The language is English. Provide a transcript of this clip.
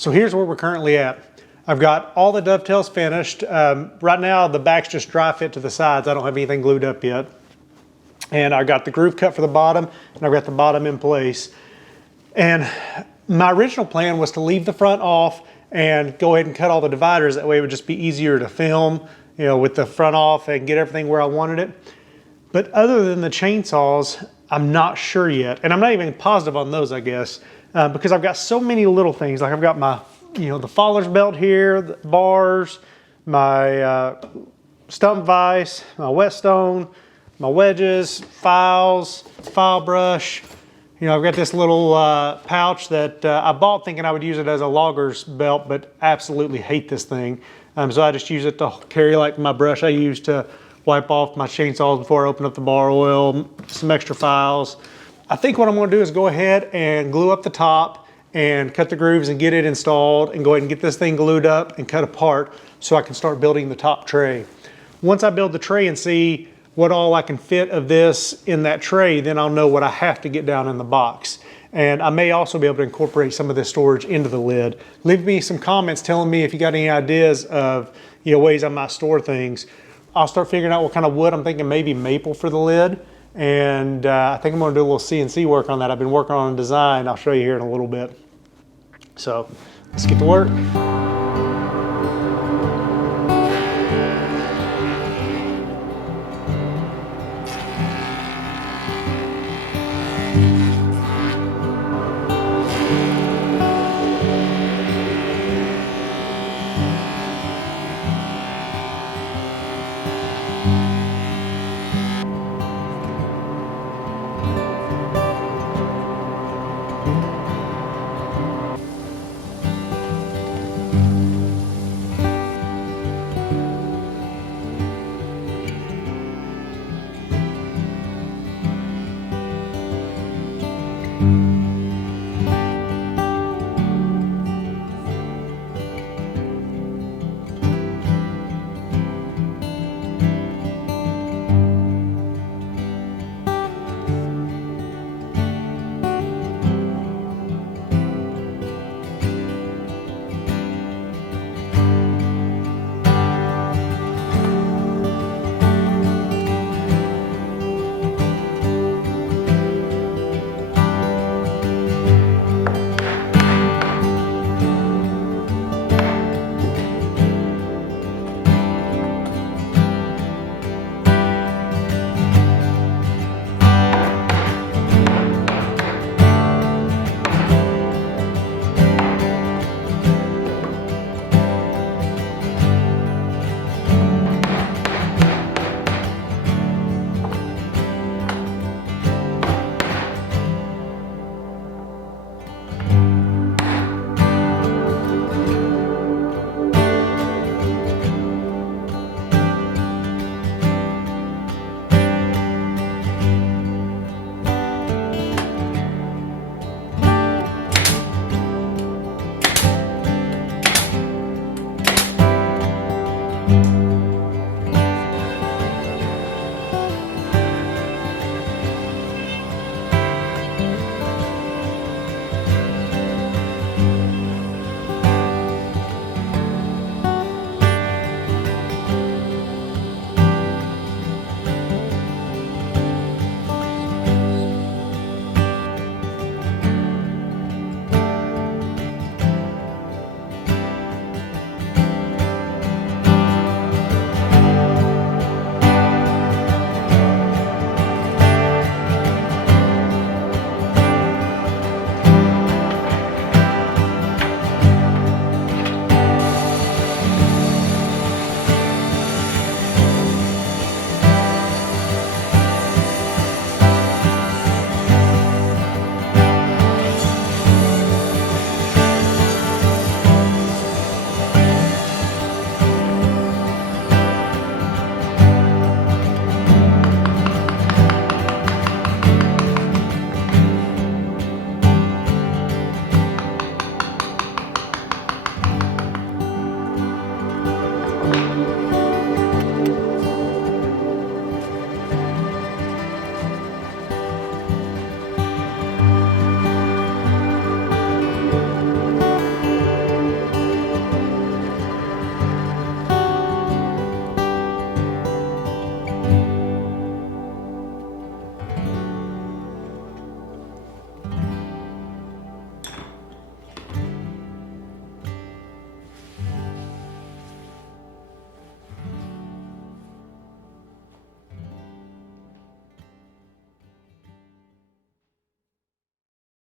So here's where we're currently at. I've got all the dovetails finished. Right now the back's just dry fit to the sides. I don't have anything glued up yet. And I got the groove cut for the bottom, and I've got the bottom in place. And my original plan was to leave the front off and go ahead and cut all the dividers. That way it would just be easier to film, you know, with the front off and get everything where I wanted it. But other than the chainsaws, I'm not sure yet. And I'm not even positive on those, I guess, because I've got so many little things. Like I've got my, you know, the faller's belt here, the bars, my stump vise, my whetstone, my wedges, files, file brush. You know, I've got this little pouch that I bought thinking I would use it as a logger's belt, but absolutely hate this thing. So I just use it to carry like my brush I use to wipe off my chainsaws before I open up the bar oil, some extra files. I think what I'm gonna do is go ahead and glue up the top and cut the grooves and get it installed and go ahead and get this thing glued up and cut apart so I can start building the top tray. Once I build the tray and see what all I can fit of this in that tray, then I'll know what I have to get down in the box. And I may also be able to incorporate some of this storage into the lid. Leave me some comments telling me if you got any ideas of, you know, ways I might store things. I'll start figuring out what kind of wood. I'm thinking maybe maple for the lid. And I think I'm gonna do a little CNC work on that. I've been working on a design. I'll show you here in a little bit. So let's get to work.